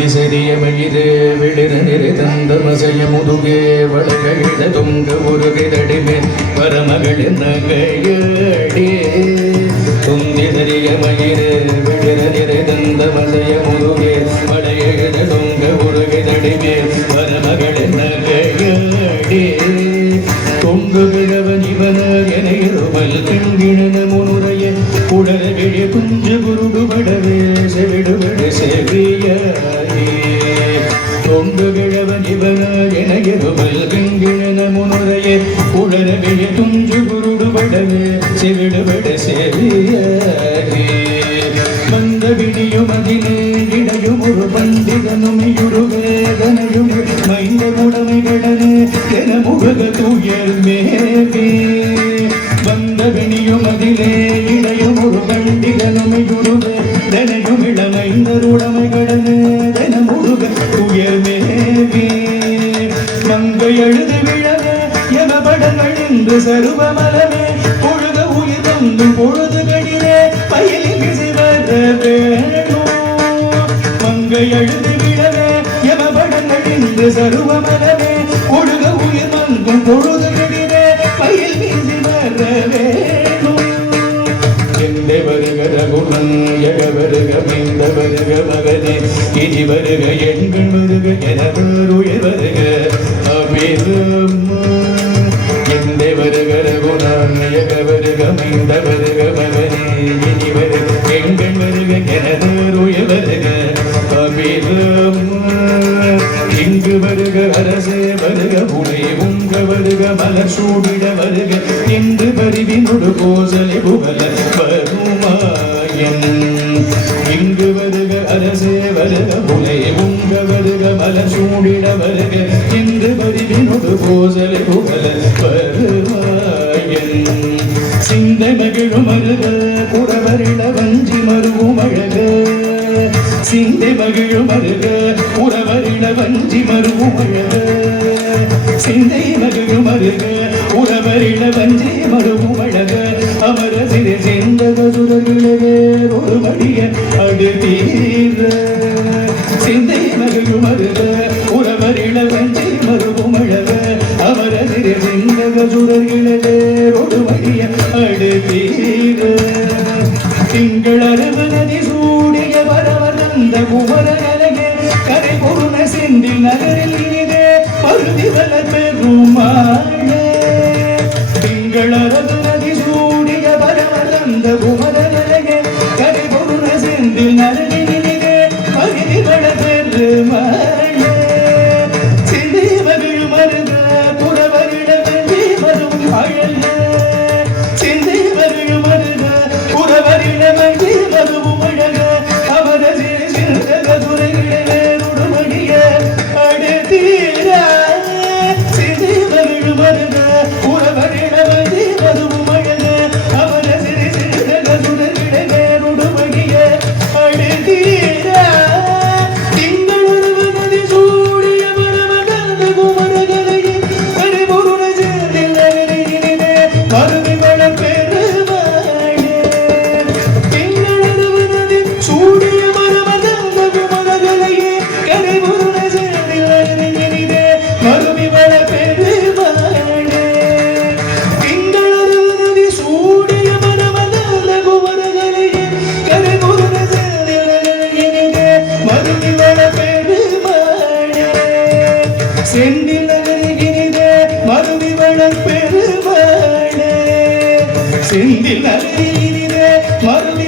துந்தி சரிய மயிறு விளிர நிறை தந்த மசைய முதுகே வளகையிட துங்க ஒரு கிதடிமே பரமகளின் நகையடி. துந்தி செறிய மயிறு விளிர நிறை தந்த மசைய முதுகே வளகையிட துங்க ஒரு கிதடிமே பரமகளின் நகையடி. தொங்கு கிழவன் இவன என இருமல் கண்கிணன முனுரைய உடல விழி குஞ்சு குருடு படவே செவிடுவிடு செவியாயே கொங்கு கிழவன் இவன என இருமல் கண்கிணன முனுரைய உடல விழி குஞ்சு குருடு படவே செவிடுவிடு செவியாயே மந்த விடியும் அதிலே இடையும் ஒரு பண்டிதனும் இரு வேதனையும் மைந்த உடமைகளனே என முழுக தூயர் மேவே வந்த வினியும் அதிலே இடையும் ஒரு பண்டிதனும் இரு வேதனையும் இளமைந்த எழுது விழக எமபடங்கள் என்று சருவமலமே பொழுத உயிர் தந்து பொழுதுகளிலே பயிலில் இசைவர வேணும். மங்கை எழுது விழவே எமபடங்கள் என்று சருவமலமே பொழுத உயிர் தந்தும் பொழுதுகளிலே பயில் வீசி வர வேணும். எந்த வருக ரகுணன் எழ வருக மீந்த வருக மகனே. இனி வருக எண்கள் வருக எனவர் உயிர் வருக. அபிரம்மா எந்த வருக ரகுணன் வருக மீந்த வருக இங்கு வருக அரசே வருக புனை உங்க வருக மலர் சூடிட வருக இன்று பருவி நொடு கோசலி புகழ பரிவினொடு கோசலை புகழ வருமாயன் சிந்தை மகிழும் மருக குறவரிட வஞ்சி மருவும் அழக. சிந்தை மகிழும் அருக உறவரிட வஞ்சி மருவும் அழக. சிந்தை மகிழும் அருக உறவரிட வஞ்சி மருவும் அழக. அமர சிறு சிந்தக சுரர்களே ஒரு மடிய அடுத்தீர சிந்தை மகிழும் அருக உறவரிட வஞ்சி திங்கள் அரவு நதி சூடிய வரவர்ந்த குமர அழகே கரை பொருண செந்தில் Yeah. பெருமாளே. சிந்தில் அறிகிறே மறு